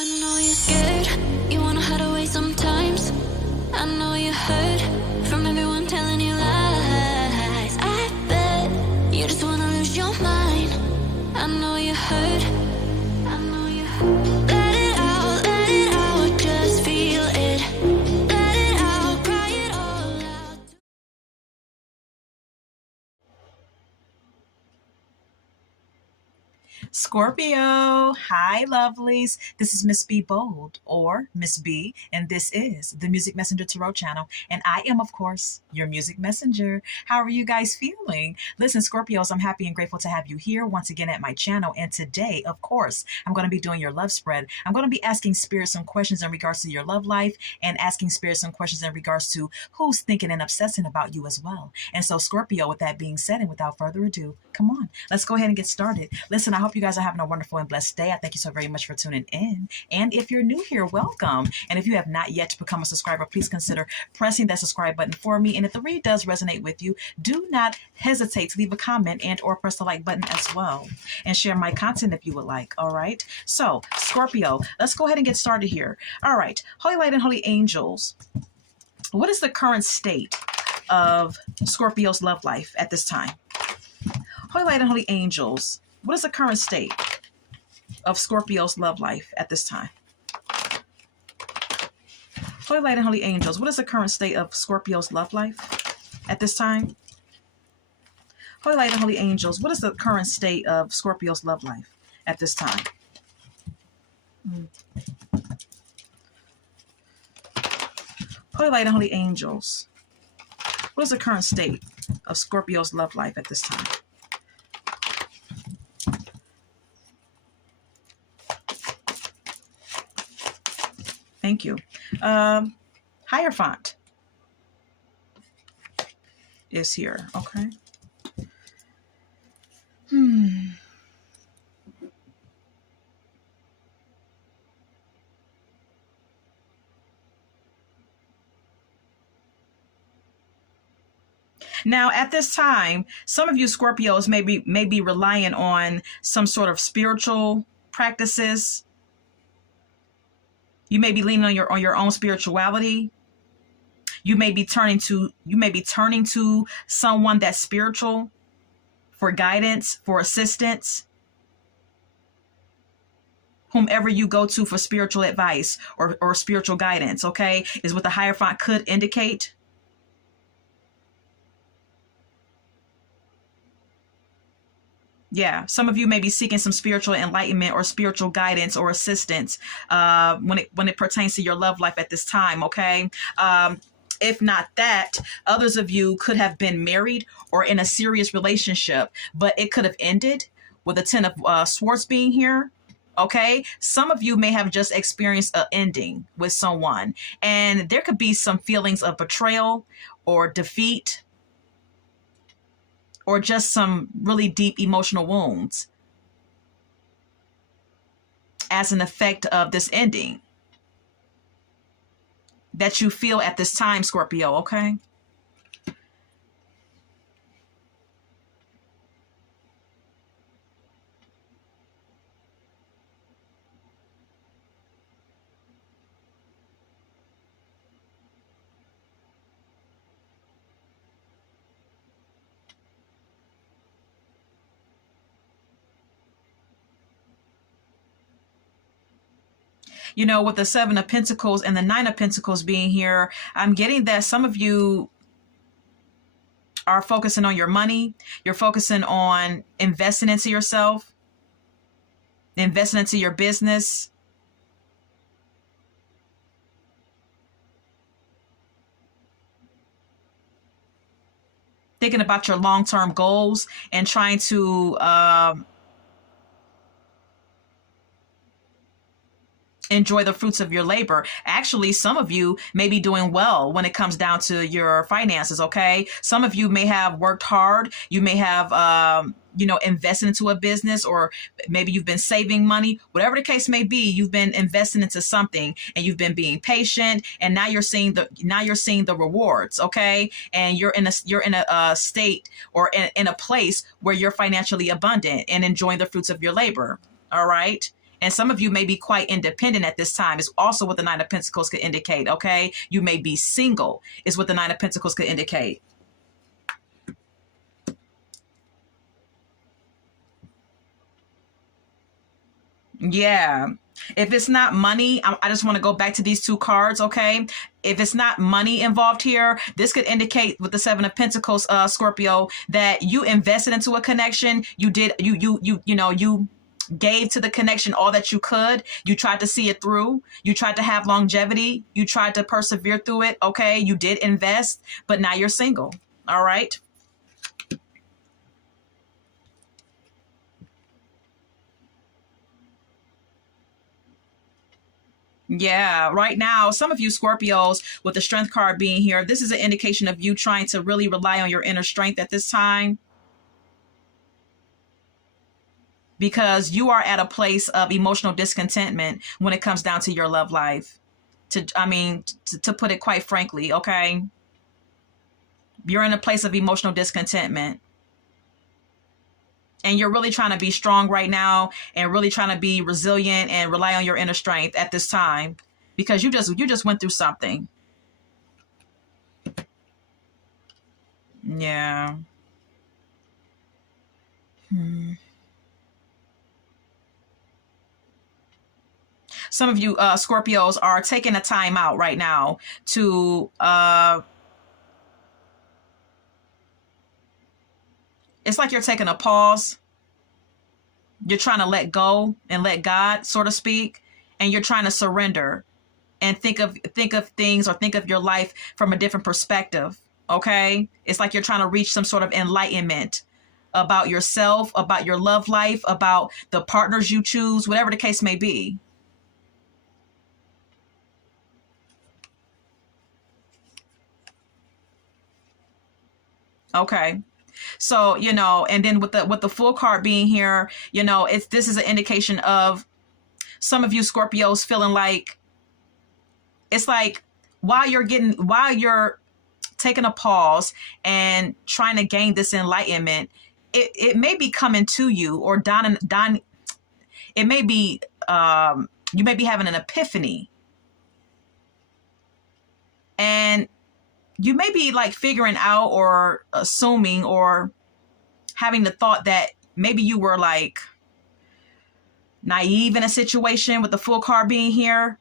I know you're scared, you wanna hide away sometimes. I know you hurt from everyone telling you lies. I bet you just wanna lose your mind. I know you hurt, I know you hurt. Let it out, just feel it. Let it out, cry it all out. Scorpio, hi lovelies. This is Miss B Bold, or Miss B, and this is the Music Messenger Tarot channel. And I am, of course, your music messenger. How are you guys feeling? Listen, Scorpios, I'm happy and grateful to have you here once again at my channel. And today, of course, I'm going to be doing your love spread. I'm going to be asking Spirit some questions in regards to your love life and asking Spirit some questions in regards to who's thinking and obsessing about you as well. And so, Scorpio, with that being said, and without further ado, come on, let's go ahead and get started. Listen, I hope you guys are having a wonderful and blessed day. I thank you so very much for tuning in. And if you're new here, welcome. And if you have not yet become a subscriber, please consider pressing that subscribe button for me. And if the read does resonate with you, do not hesitate to leave a comment and or press the like button as well. And share my content if you would like. All right. So, Scorpio, let's go ahead and get started here. All right. Holy Light and Holy Angels, what is the current state of Scorpio's love life at this time? Holy Light and Holy Angels, what is the current state of Scorpio's love life at this time? Holy Light and Holy Angels, what is the current state of Scorpio's love life at this time? Holy Light and Holy Angels, what is the current state of Scorpio's love life at this time? Holy Light and Holy Angels, what is the current state of Scorpio's love life at this time? Thank you. Hierophant is here. Okay. Now, at this time, some of you Scorpios may be relying on some sort of spiritual practices. You may be leaning on your own spirituality. You may be turning to someone that's spiritual for guidance, for assistance. Whomever you go to for spiritual advice or spiritual guidance, okay, is what the Hierophant could indicate. Yeah, some of you may be seeking some spiritual enlightenment or spiritual guidance or assistance when it pertains to your love life at this time, okay? If not that, others of you could have been married or in a serious relationship, but it could have ended with the Ten of Swords being here. Okay, some of you may have just experienced an ending with someone, and there could be some feelings of betrayal or defeat, or just some really deep emotional wounds as an effect of this ending that you feel at this time, Scorpio, okay? You know, with the Seven of Pentacles and the Nine of Pentacles being here, I'm getting that some of you are focusing on your money. You're focusing on investing into yourself, investing into your business. Thinking about your long-term goals and trying to enjoy the fruits of your labor. Actually, some of you may be doing well when it comes down to your finances, okay? Some of you may have worked hard. You may have, invested into a business, or maybe you've been saving money. Whatever the case may be, you've been investing into something and you've been being patient, and now you're seeing the rewards, okay? And you're in a state or in a place where you're financially abundant and enjoying the fruits of your labor, all right? And some of you may be quite independent at this time. It's also what the Nine of Pentacles could indicate, okay? You may be single is what the Nine of Pentacles could indicate. Yeah. If it's not money, I just want to go back to these two cards, okay? If it's not money involved here, this could indicate with the Seven of Pentacles, Scorpio, that you invested into a connection. You did, you gave to the connection all that you could. You tried to see it through. You tried to have longevity. You tried to persevere through it, okay? You did invest, but now you're single, all right? Yeah, right now, some of you Scorpios with the Strength card being here, this is an indication of you trying to really rely on your inner strength at this time, because you are at a place of emotional discontentment when it comes down to your love life. To put it quite frankly, okay? You're in a place of emotional discontentment. And you're really trying to be strong right now and really trying to be resilient and rely on your inner strength at this time, because you just went through something. Yeah. Some of you Scorpios are taking a time out right now to it's like you're taking a pause. You're trying to let go and let God, so to speak, and you're trying to surrender and think of things or think of your life from a different perspective. Okay? It's like you're trying to reach some sort of enlightenment about yourself, about your love life, about the partners you choose, whatever the case may be. Okay. So, and then with the full card being here, this is an indication of some of you Scorpios feeling like it's like while you're taking a pause and trying to gain this enlightenment, it may be coming to you, or it may be you may be having an epiphany, and you may be like figuring out or assuming or having the thought that maybe you were like naive in a situation with the full card being here.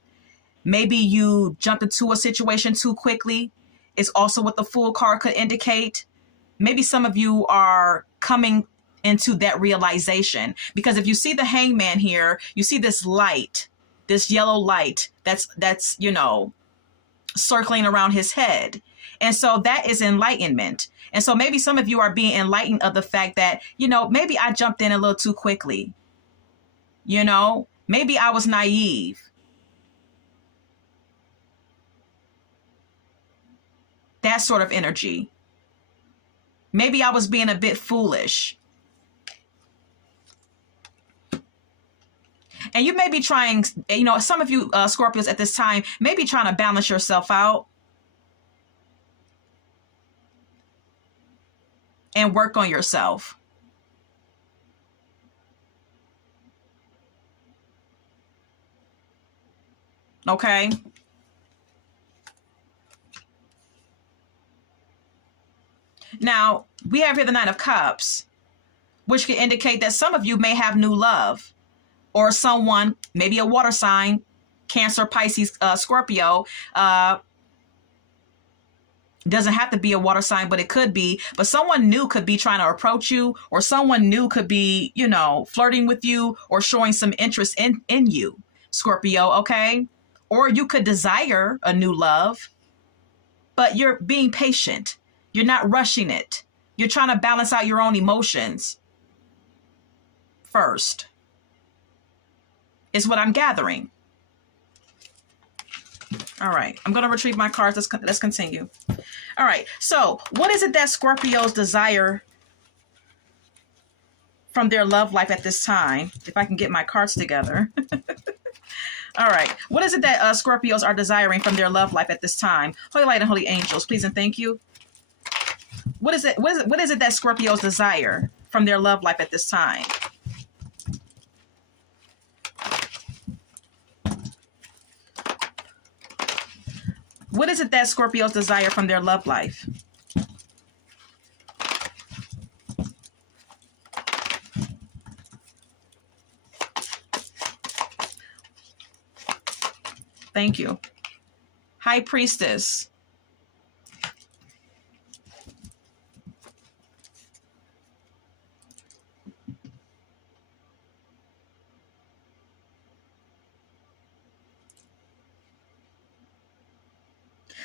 Maybe you jumped into a situation too quickly. It's also what the full card could indicate. Maybe some of you are coming into that realization, because if you see the Hangman here, you see this light, this yellow light that's circling around his head. And so that is enlightenment. And so maybe some of you are being enlightened of the fact that, maybe I jumped in a little too quickly. Maybe I was naive. That sort of energy. Maybe I was being a bit foolish. And you may be trying, some of you Scorpios at this time may be trying to balance yourself out and work on yourself. Okay? Now, we have here the Nine of Cups, which can indicate that some of you may have new love, or someone, maybe a water sign, Cancer, Pisces, Scorpio, doesn't have to be a water sign, but it could be. But someone new could be trying to approach you, or someone new could be, flirting with you or showing some interest in you, Scorpio, okay? Or you could desire a new love, but you're being patient. You're not rushing it. You're trying to balance out your own emotions first, is what I'm gathering. All right, I'm going to retrieve my cards. Let's continue. All right, so what is it that Scorpios desire from their love life at this time? If I can get my cards together. All right, what is it that Scorpios are desiring from their love life at this time? Holy light and holy angels, please and thank you. What is it that Scorpios desire from their love life at this time? What is it that Scorpios desire from their love life? Thank you. High Priestess.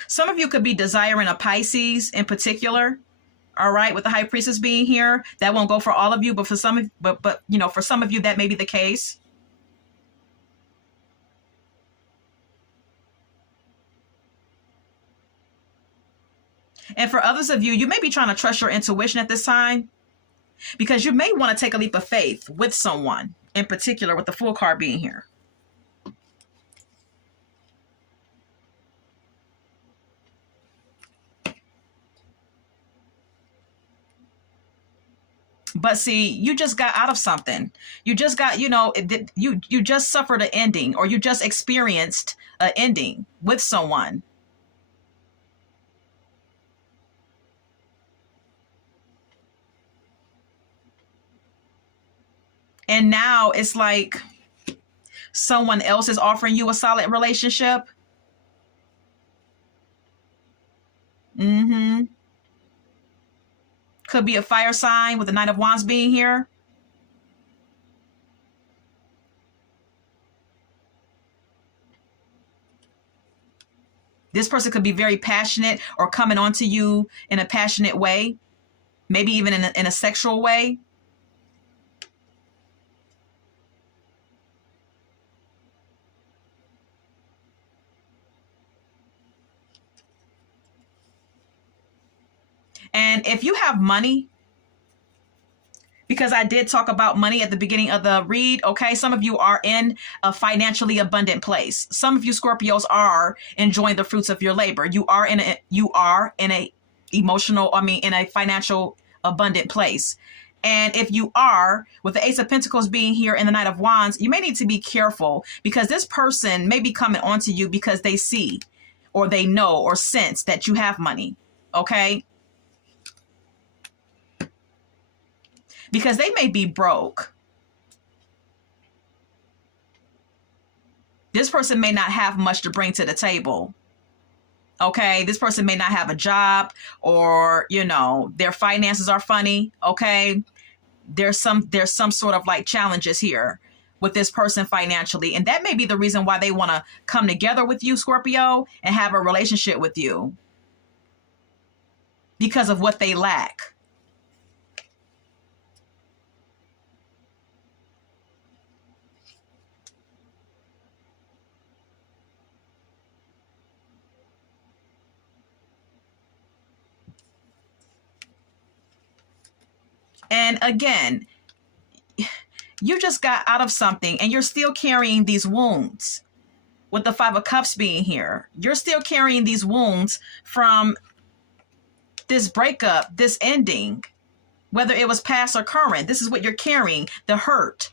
Some of you could be desiring a Pisces in particular. All right, with the High Priestess being here, that won't go for all of you, but for some of, but you know, for some of you that may be the case. And for others of you, you may be trying to trust your intuition at this time because you may want to take a leap of faith with someone in particular, with the Fool card being here. But see, you just got out of something. You just got, you know, you just suffered an ending, or you just experienced an ending with someone. And now it's like someone else is offering you a solid relationship. Mm-hmm. Could be a fire sign with the Knight of Wands being here. This person could be very passionate or coming on to you in a passionate way, maybe even in a sexual way. And if you have money, because I did talk about money at the beginning of the read, okay, some of you are in a financially abundant place. Some of you Scorpios are enjoying the fruits of your labor. You are in a emotional, in a financial abundant place. And if you are, with the Ace of Pentacles being here and the Knight of Wands, you may need to be careful because this person may be coming onto you because they see or they know or sense that you have money, okay? Because they may be broke. This person may not have much to bring to the table. Okay, this person may not have a job, or, you know, their finances are funny. Okay, there's some sort of like challenges here with this person financially. And that may be the reason why they want to come together with you, Scorpio, and have a relationship with you, because of what they lack. And again, you just got out of something and you're still carrying these wounds. With the Five of Cups being here, you're still carrying these wounds from this breakup, this ending, whether it was past or current. This is what you're carrying, the hurt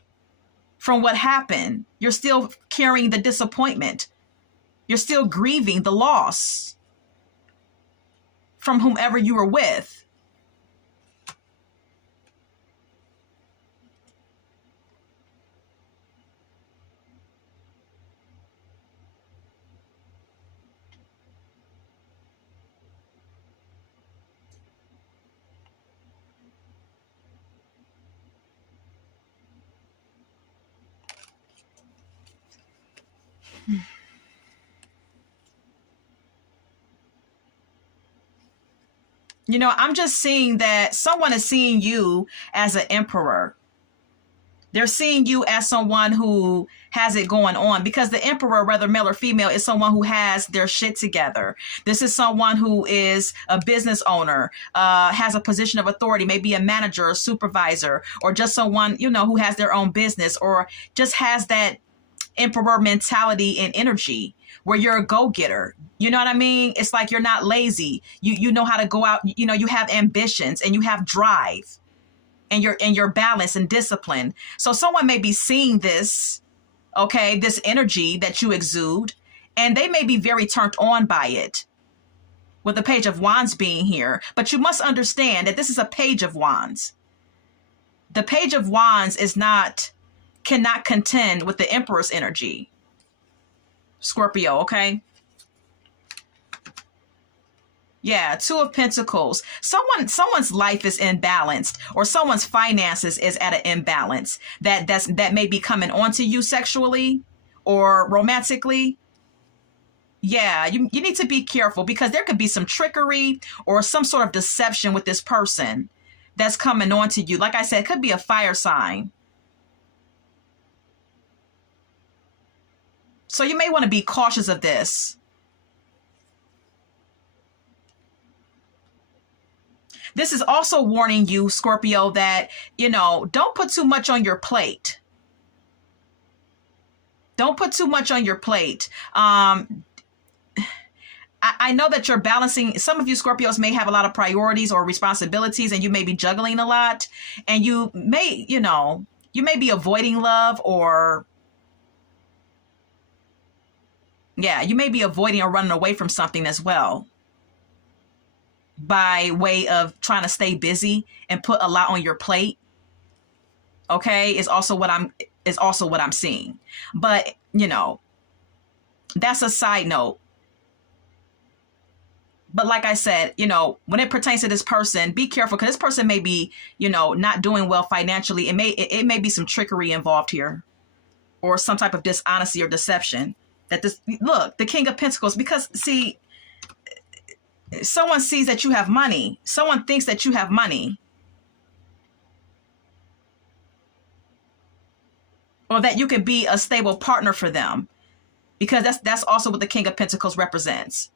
from what happened. You're still carrying the disappointment. You're still grieving the loss from whomever you were with. You know, I'm just seeing that someone is seeing you as an emperor. They're seeing you as someone who has it going on, because the emperor, whether male or female, is someone who has their shit together. This is someone who is a business owner, has a position of authority, maybe a manager, a supervisor, or just someone, you know, who has their own business, or just has that emperor mentality and energy where you're a go-getter. You know what I mean? It's like you're not lazy. You know how to go out, you know, you have ambitions and you have drive, and you're balanced and disciplined. So someone may be seeing this, okay, this energy that you exude, and they may be very turned on by it. with the Page of Wands being here. But you must understand that this is a Page of Wands. The Page of Wands cannot contend with the Emperor's energy. Scorpio, okay? Yeah, Two of Pentacles. Someone's life is imbalanced, or someone's finances is at an imbalance that may be coming onto you sexually or romantically. Yeah, you need to be careful, because there could be some trickery or some sort of deception with this person that's coming onto you. Like I said, it could be a fire sign. So you may want to be cautious of this. This is also warning you, Scorpio, that, don't put too much on your plate. Don't put too much on your plate. I know that you're balancing. Some of you Scorpios may have a lot of priorities or responsibilities, and you may be juggling a lot, and you may be avoiding love, or you may be avoiding or running away from something as well, by way of trying to stay busy and put a lot on your plate. Okay, is also what I'm seeing. But, that's a side note. But like I said, when it pertains to this person, be careful, because this person may be, not doing well financially. It may be some trickery involved here, or some type of dishonesty or deception. Look, the King of Pentacles, because see, someone sees that you have money. Someone thinks that you have money. Or that you can be a stable partner for them. Because that's also what the King of Pentacles represents.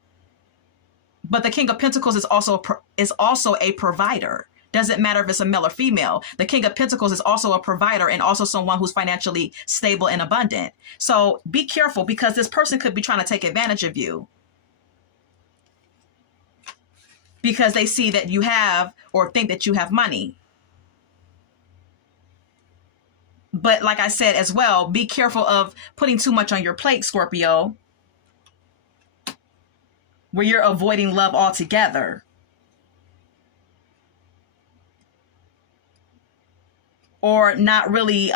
But the King of Pentacles is also a provider. Doesn't matter if it's a male or female. The King of Pentacles is also a provider, and also someone who's financially stable and abundant. So be careful, because this person could be trying to take advantage of you, because they see that you have, or think that you have money. But like I said as well, be careful of putting too much on your plate, Scorpio, where you're avoiding love altogether. Or not really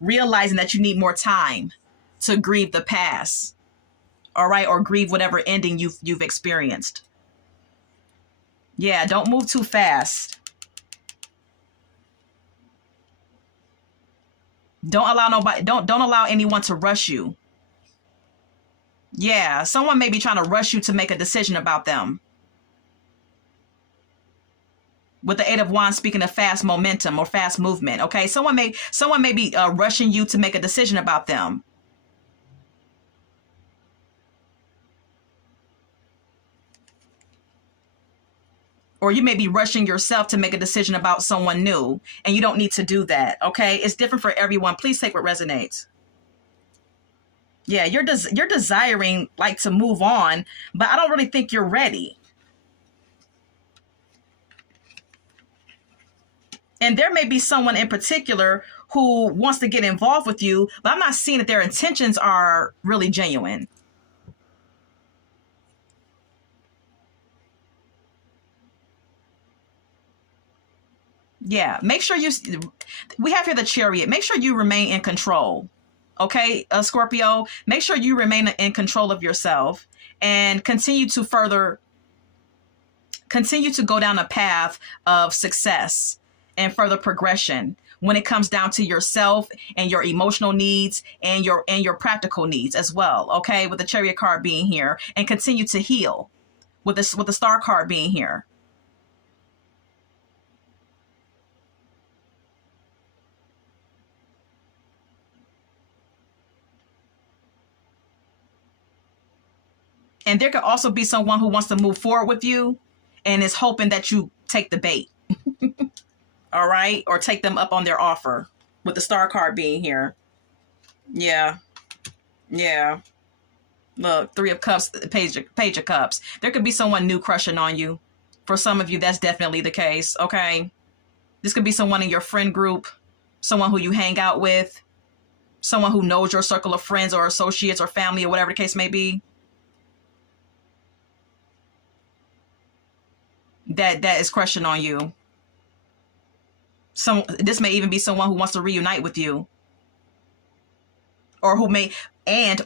realizing that you need more time to grieve the past. All right, or grieve whatever ending you've experienced. Yeah, don't move too fast. Don't allow anyone to rush you. Yeah, someone may be trying to rush you to make a decision about them. With the Eight of Wands, speaking of fast momentum or fast movement, okay? Someone may be rushing you to make a decision about them. Or you may be rushing yourself to make a decision about someone new, and you don't need to do that, okay? It's different for everyone. Please take what resonates. Yeah, you're desiring to move on, but I don't really think you're ready. And there may be someone in particular who wants to get involved with you, but I'm not seeing that their intentions are really genuine. Yeah, make sure we have here the Chariot. Make sure you remain in control. Okay, Scorpio, make sure you remain in control of yourself and continue to go down a path of success and further progression when it comes down to yourself and your emotional needs and your practical needs as well. Okay, with the Chariot card being here, and continue to heal with the Star card being here. And there could also be someone who wants to move forward with you and is hoping that you take the bait. All right. Or take them up on their offer, with the Star card being here. Yeah. Yeah. Look, Three of Cups, Page of Cups. There could be someone new crushing on you. For some of you, that's definitely the case. Okay. This could be someone in your friend group, someone who you hang out with, someone who knows your circle of friends or associates or family or whatever the case may be. that is crushing on you. This may even be someone who wants to reunite with you, or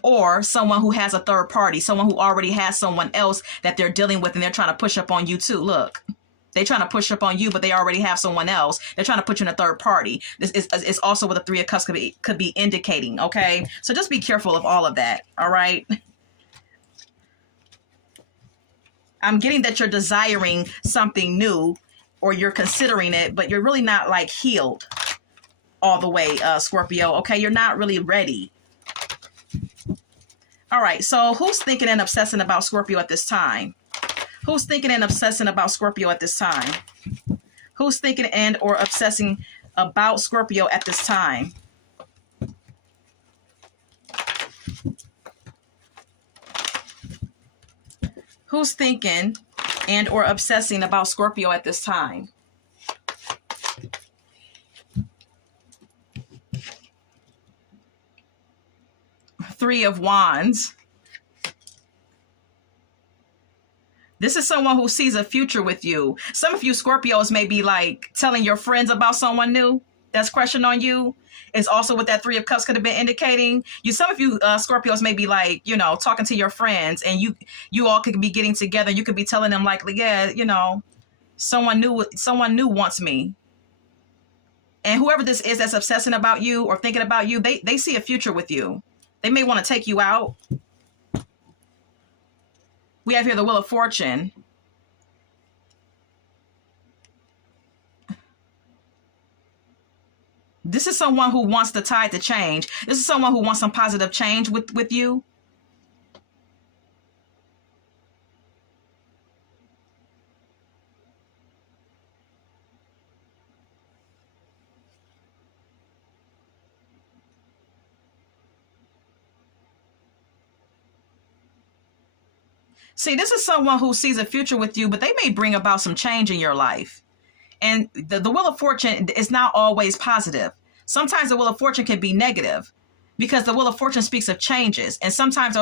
or someone who has a third party, someone who already has someone else that they're dealing with, and they're trying to push up on you too. Look, they're trying to push up on you, but they already have someone else. They're trying to put you in a third party. This is also what the Three of Cups could be indicating. Okay, so just be careful of all of that. All right. I'm getting that you're desiring something new, or you're considering it, but you're really not like healed all the way, Scorpio. Okay, you're not really ready. All right, so who's thinking and obsessing about Scorpio at this time? Who's thinking and obsessing about Scorpio at this time? Who's thinking and or obsessing about Scorpio at this time? Who's thinking and or obsessing about Scorpio at this time? Three of Wands. This is someone who sees a future with you. Some of you Scorpios may be like telling your friends about someone new that's crushing on you. Is also what that Three of Cups could have been indicating. Some of you Scorpios may be like, talking to your friends, and you all could be getting together. You could be telling them like, yeah, someone new wants me. And whoever this is that's obsessing about you or thinking about you, they see a future with you. They may want to take you out. We have here the Wheel of Fortune. This is someone who wants the tide to change. This is someone who wants some positive change with you. See, this is someone who sees a future with you, but they may bring about some change in your life. And the Wheel of Fortune is not always positive. Sometimes the Wheel of Fortune can be negative, because the Wheel of Fortune speaks of changes. And sometimes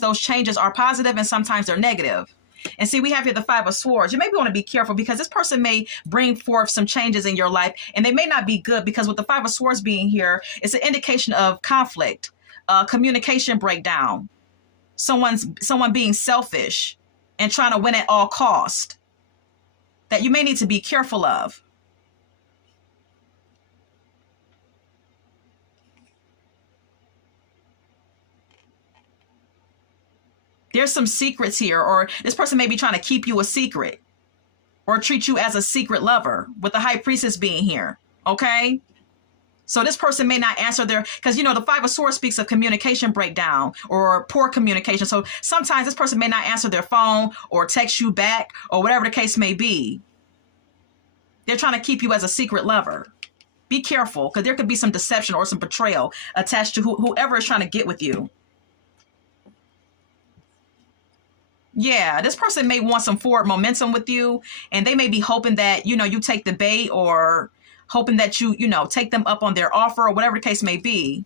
those changes are positive and sometimes they're negative. And see, we have here the Five of Swords. You maybe want to be careful, because this person may bring forth some changes in your life, and they may not be good, because with the Five of Swords being here, it's an indication of conflict, communication breakdown, someone being selfish and trying to win at all cost, that you may need to be careful of. There's some secrets here, or this person may be trying to keep you a secret or treat you as a secret lover, with the High Priestess being here. Okay. So this person may not answer because the Five of Swords speaks of communication breakdown or poor communication. So sometimes this person may not answer their phone or text you back, or whatever the case may be. They're trying to keep you as a secret lover. Be careful, because there could be some deception or some betrayal attached to whoever is trying to get with you. Yeah, this person may want some forward momentum with you, and they may be hoping that, you take the bait, or hoping that you take them up on their offer, or whatever the case may be.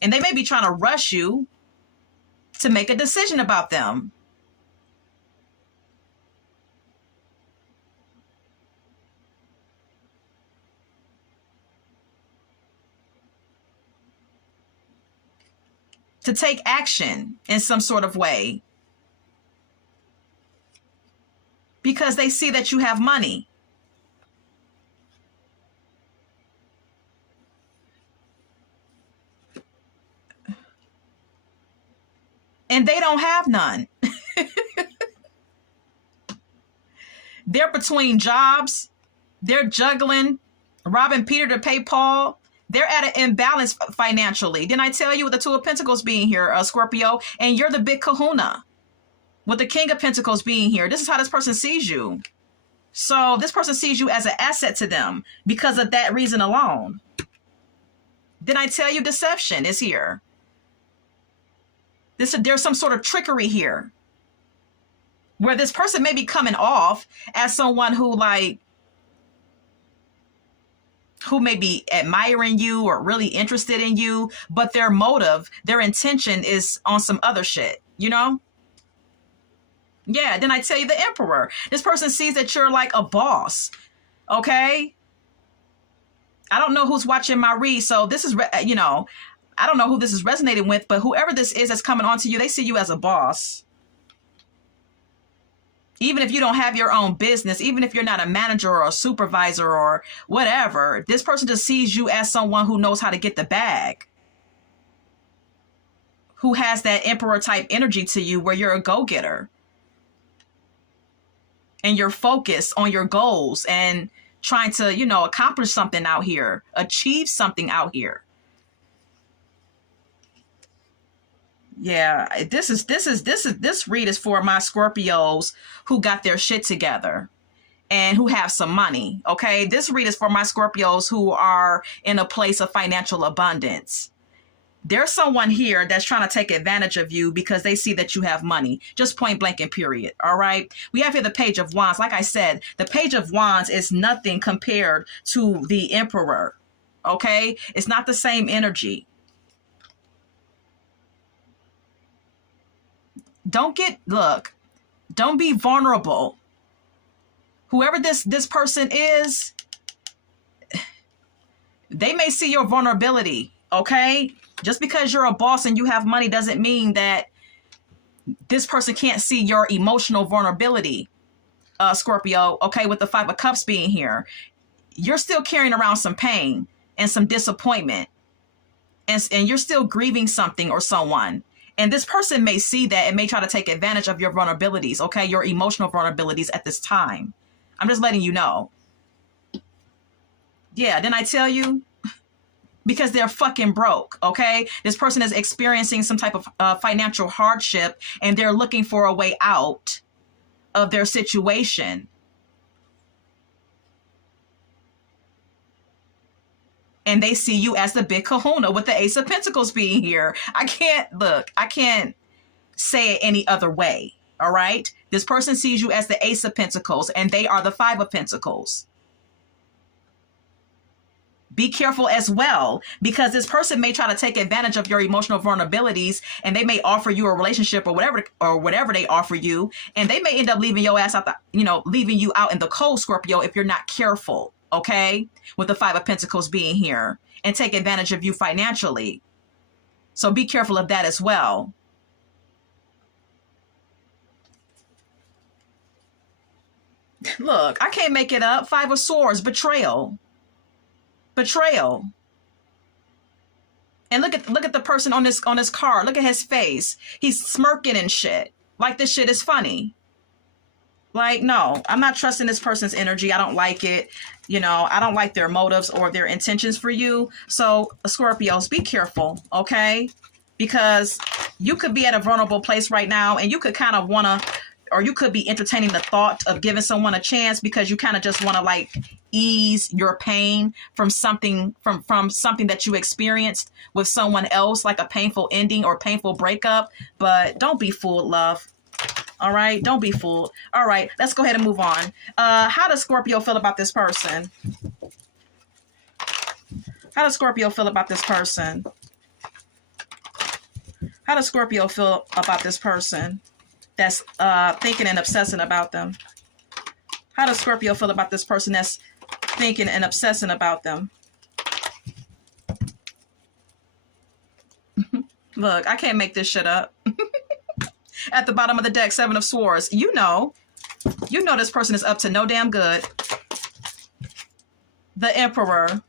And they may be trying to rush you to make a decision about them. To take action in some sort of way, because they see that you have money. And they don't have none. They're between jobs. They're juggling, robbing Peter to pay Paul. They're at an imbalance financially. Didn't I tell you, with the Two of Pentacles being here, Scorpio, and you're the big kahuna, with the King of Pentacles being here. This is how this person sees you. So this person sees you as an asset to them because of that reason alone. Didn't I tell you deception is here? There's some sort of trickery here, where this person may be coming off as someone who may be admiring you or really interested in you, but their motive, their intention is on some other shit, Yeah, then I tell you the Emperor. This person sees that you're like a boss. Okay? I don't know who's watching my read, so this is, you know, I don't know who this is resonating with, but whoever this is that's coming on to you, they see you as a boss. Even if you don't have your own business, even if you're not a manager or a supervisor or whatever, this person just sees you as someone who knows how to get the bag, who has that emperor type energy to you where you're a go-getter and you're focused on your goals and trying to, you know, accomplish something out here, achieve something out here. Yeah, this read is for my Scorpios who got their shit together and who have some money. Okay, this read is for my Scorpios who are in a place of financial abundance. There's someone here that's trying to take advantage of you because they see that you have money, just point blank and period. All right. We have here the Page of Wands. Like I said, the Page of Wands is nothing compared to the Emperor. Okay, it's not the same energy. Don't be vulnerable. Whoever this person is, they may see your vulnerability, okay? Just because you're a boss and you have money doesn't mean that this person can't see your emotional vulnerability, Scorpio, okay? With the Five of Cups being here, you're still carrying around some pain and some disappointment, and you're still grieving something or someone. And this person may see that and may try to take advantage of your vulnerabilities, okay? Your emotional vulnerabilities at this time. I'm just letting you know. Yeah, didn't I tell you? Because they're fucking broke, okay? This person is experiencing some type of financial hardship and they're looking for a way out of their situation. And they see you as the big kahuna with the Ace of Pentacles being here. I can't say it any other way, all right? This person sees you as the Ace of Pentacles and they are the Five of Pentacles. Be careful as well, because this person may try to take advantage of your emotional vulnerabilities and they may offer you a relationship or whatever they offer you. And they may end up leaving your ass out leaving you out in the cold, Scorpio, if you're not careful. Okay, with the Five of Pentacles being here and take advantage of you financially. So be careful of that as well. Look, I can't make it up. Five of Swords, betrayal. Betrayal. And look at the person on this card. Look at his face. He's smirking and shit. Like this shit is funny. Like, no, I'm not trusting this person's energy. I don't like it. You know, I don't like their motives or their intentions for you. So, Scorpios, be careful, okay? Because you could be at a vulnerable place right now and you could kind of want to, or you could be entertaining the thought of giving someone a chance because you kind of just want to like ease your pain from something, from something that you experienced with someone else, like a painful ending or painful breakup. But don't be fooled, love. All right, don't be fooled. All right, let's go ahead and move on. How does Scorpio feel about this person? How does Scorpio feel about this person? How does Scorpio feel about this person that's thinking and obsessing about them? How does Scorpio feel about this person that's thinking and obsessing about them? Look, I can't make this shit up. At the bottom of the deck, Seven of Swords. You know this person is up to no damn good. The Emperor.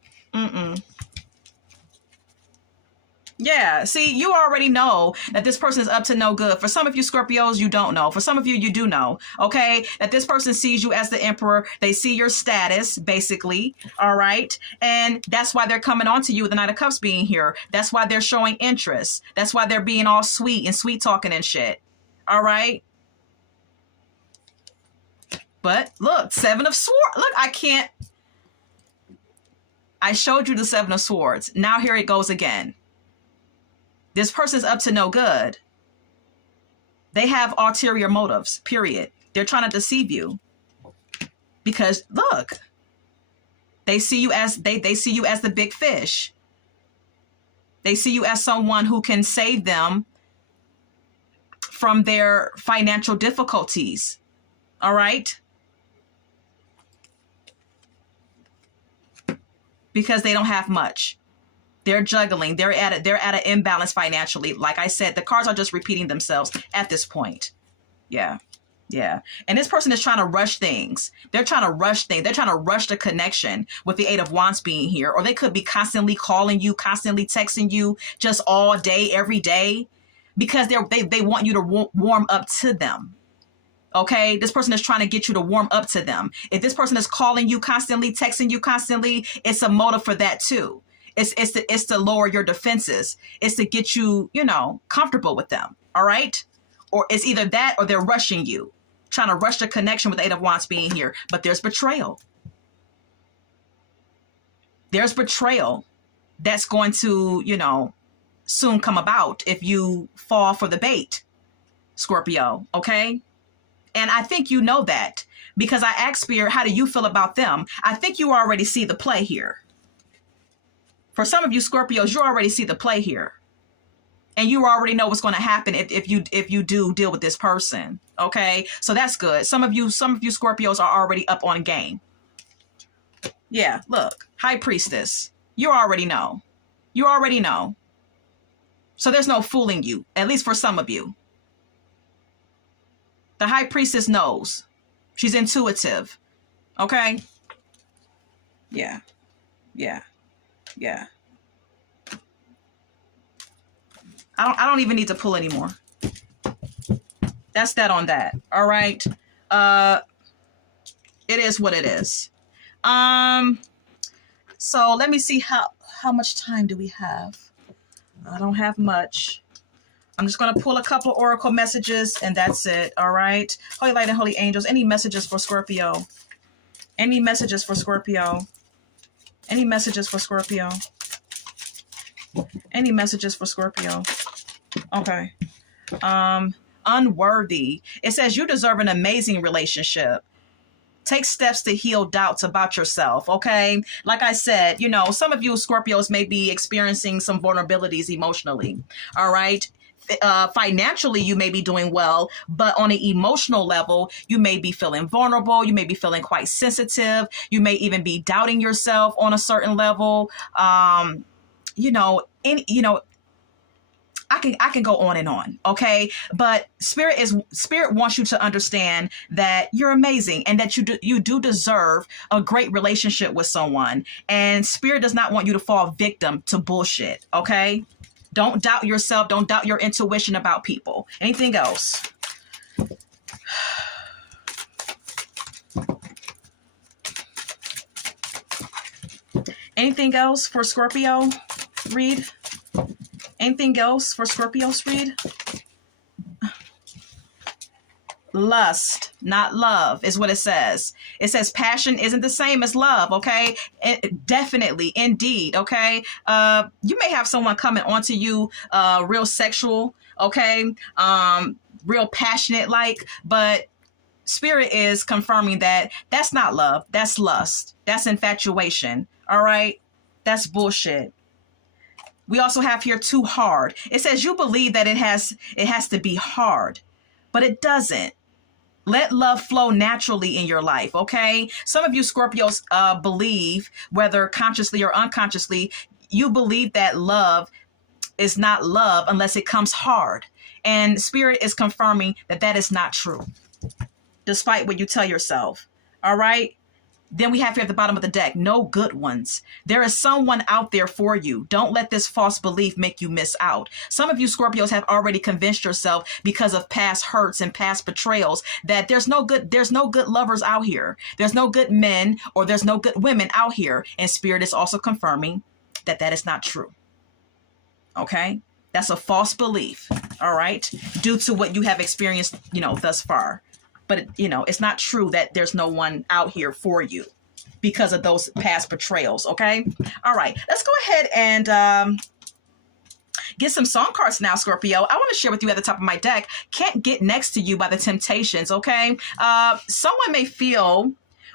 Yeah, see, you already know that this person is up to no good. For some of you Scorpios, you don't know. For some of you, you do know, okay? That this person sees you as the Emperor. They see your status, basically, all right? And that's why they're coming on to you with the Knight of Cups being here. That's why they're showing interest. That's why they're being all sweet and sweet talking and shit. All right. But look, Seven of Swords. Look, I showed you the Seven of Swords. Now here it goes again. This person's up to no good. They have ulterior motives, period. They're trying to deceive you. Because look, they see you as they see you as the big fish. They see you as someone who can save them from their financial difficulties. All right. Because they don't have much. They're juggling. They're at an imbalance financially. Like I said, the cards are just repeating themselves at this point. Yeah. Yeah. And this person is trying to rush things. They're trying to rush things. They're trying to rush the connection with the Eight of Wands being here. Or they could be constantly calling you, constantly texting you just all day, every day, because they want you to warm up to them. Okay, this person is trying to get you to warm up to them. If this person is calling you constantly, texting you constantly, it's a motive for that too. It's to lower your defenses. It's to get you, comfortable with them. All right. Or it's either that or they're rushing you, trying to rush the connection with the Eight of Wands being here. But there's betrayal. There's betrayal that's going to, soon come about if you fall for the bait, Scorpio. Okay. And I think you know that because I asked Spirit, how do you feel about them? I think you already see the play here. For some of you Scorpios, you already see the play here. And you already know what's going to happen if you do deal with this person. Okay. So that's good. Some of you Scorpios are already up on game. Yeah. Look, High Priestess, you already know. You already know. So there's no fooling you, at least for some of you. The High Priestess knows. She's intuitive. Okay? Yeah. Yeah. Yeah. I don't even need to pull anymore. That's that on that. All right. It is what it is. So let me see how much time do we have? I don't have much. I'm just going to pull a couple oracle messages and that's it. All right. Holy Light and Holy Angels. Any messages for Scorpio? Any messages for Scorpio? Any messages for Scorpio? Any messages for Scorpio? Okay. Unworthy. It says you deserve an amazing relationship. Take steps to heal doubts about yourself. Okay. Like I said, some of you Scorpios may be experiencing some vulnerabilities emotionally. All right. Financially, you may be doing well, but on an emotional level, you may be feeling vulnerable. You may be feeling quite sensitive. You may even be doubting yourself on a certain level. I can go on and on. Okay. But Spirit wants you to understand that you're amazing and that you do deserve a great relationship with someone. And Spirit does not want you to fall victim to bullshit. Okay. Don't doubt yourself. Don't doubt your intuition about people. Anything else? Anything else for Scorpio read? Anything else for Scorpios read? Lust, not love, is what it says. It says passion isn't the same as love, okay? Definitely, indeed, okay? You may have someone coming onto you real sexual, okay? Real passionate like, but Spirit is confirming that that's not love. That's lust. That's infatuation, all right? That's bullshit. We also have here too hard. It says you believe that it has to be hard, but it doesn't. Let love flow naturally in your life, okay? Some of you Scorpios believe, whether consciously or unconsciously, you believe that love is not love unless it comes hard. And Spirit is confirming that that is not true, despite what you tell yourself, all right? Then we have here at the bottom of the deck, no good ones. There is someone out there for you. Don't let this false belief make you miss out. Some of you Scorpios have already convinced yourself because of past hurts and past betrayals that there's no good lovers out here. There's no good men or there's no good women out here. And Spirit is also confirming that that is not true. Okay? That's a false belief. All right? Due to what you have experienced, thus far. But, it's not true that there's no one out here for you because of those past betrayals. Okay. All right. Let's go ahead and get some song cards now, Scorpio. I want to share with you at the top of my deck, Can't Get Next to You by the Temptations. Okay. Someone may feel,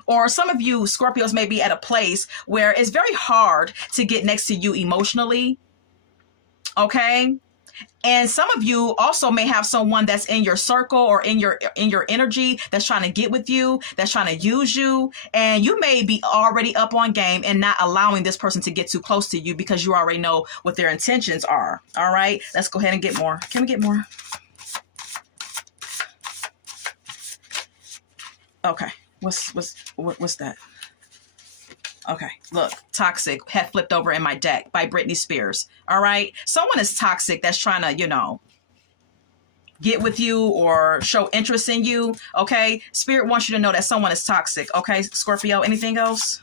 or some of you Scorpios may be at a place where it's very hard to get next to you emotionally. Okay. And some of you also may have someone that's in your circle or in your energy that's trying to get with you, that's trying to use you. And you may be already up on game and not allowing this person to get too close to you because you already know what their intentions are. All right, let's go ahead and get more. Can we get more? Okay, what's that? Okay, look, toxic had flipped over in my deck by Britney Spears. All right, someone is toxic that's trying to, you know, get with you or show interest in you. Okay, Spirit wants you to know that someone is toxic. Okay, Scorpio, anything else?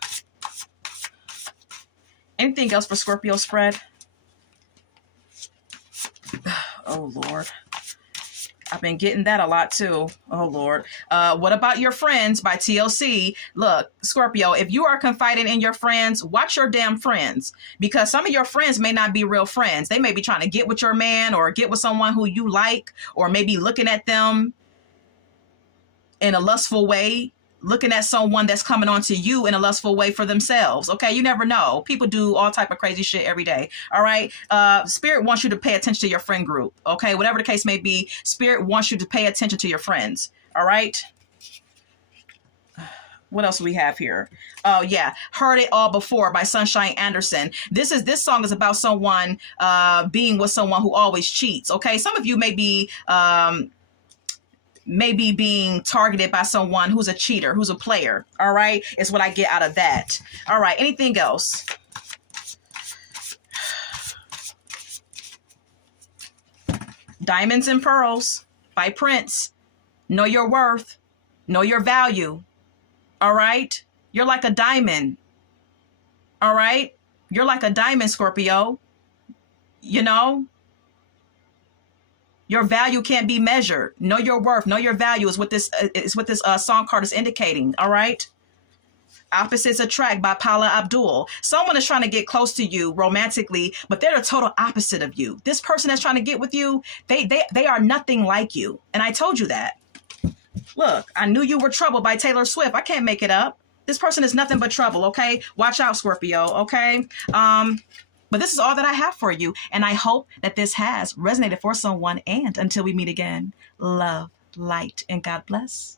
Anything else for Scorpio spread? Oh, Lord. I've been getting that a lot too. Oh, Lord. What about your friends by TLC? Look, Scorpio, if you are confiding in your friends, watch your damn friends, because some of your friends may not be real friends. They may be trying to get with your man or get with someone who you like, or maybe looking at them in a lustful way, looking at someone that's coming onto you in a lustful way for themselves. Okay, you never know. People do all type of crazy shit every day. All right. Spirit wants you to pay attention to your friend group. Okay, whatever the case may be, Spirit wants you to pay attention to your friends. All right. What else do we have here? Oh yeah, Heard It All Before by Sunshine Anderson. This song is about someone being with someone who always cheats. Okay, some of you may be maybe being targeted by someone who's a cheater, who's a player. All right, is what I get out of that. All right, anything else? Diamonds and Pearls by Prince. Know your worth, know your value. All right, you're like a diamond. All right, you're like a diamond, Scorpio. You know, your value can't be measured. Know your worth, know your value is what this song card is indicating. All right. Opposites Attract by Paula Abdul. Someone is trying to get close to you romantically, but they're the total opposite of you. This person that's trying to get with you, they are nothing like you. And I told you that. Look, I Knew You Were Trouble by Taylor Swift. I can't make it up. This person is nothing but trouble. Okay. Watch out, Scorpio. Okay. But this is all that I have for you. And I hope that this has resonated for someone. And until we meet again, love, light, and God bless.